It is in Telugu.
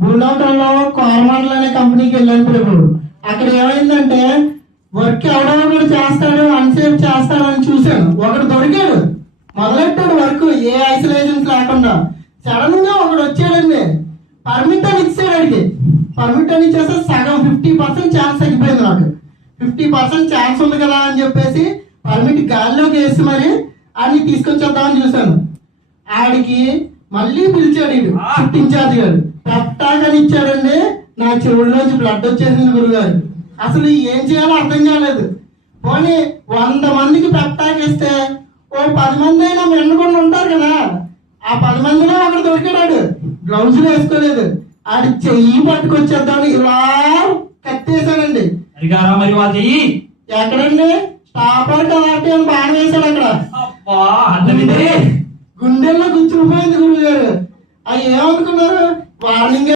బుల్డౌటర్లో కార్మాండల్ అనే కంపెనీకి వెళ్ళాను ప్రభు. అక్కడ ఏమైందంటే వర్క్ ఎవడో కూడా చేస్తాడు, అన్సేఫ్ చేస్తాడు అని చూశాను. ఒకడు దొరికాడు, మొదలెట్టాడు వర్క్ ఏ ఐసోలేషన్స్ లేకుండా. సడన్ గా ఒకడు వచ్చాడండి, పర్మిట్ అని ఇచ్చాడు. అడిగి పర్మిట్ అని ఇచ్చేస్తే సగం 50% ఛాన్స్ తగ్గిపోయింది. నాకు 50% ఛాన్స్ ఉంది కదా అని చెప్పేసి పర్మిట్ గాల్లోకి వేసి మరి ఆడిని తీసుకొచ్చేద్దామని చూశాను. ఆడికి మళ్ళీ పిలిచాడు, ఇడు ఇన్ఛార్జ్ గారు పెప్టాక్ అని ఇచ్చాడండి. నా చెవుల్లోంచి బ్లడ్ వచ్చేసింది గురుగారు. అసలు ఏం చేయాలో అర్థం కాలేదు. పోనీ 100 మందికి పెప్టాక్ ఇస్తే ఓ 10 మంది అయినా వెనుకొని ఉంటారు కదా. ఆ 10 మందిలో ఒకడు దొరికాడు, గ్లౌజులు వేసుకోలేదు. ఆడి చెయ్యి పట్టుకొచ్చేద్దామని ఇలా కత్తేసాడండి. మరి వాళ్ళ చెయ్యి ఎక్కడండి స్టాపర్ కలాటి అని బాగా వేశాడు. అక్కడ అర్థమైంది. గుండెల్లో గుచ్చుకుపోయింది గురువు గారు. అవి ఏమనుకున్నారు, వార్నింగ్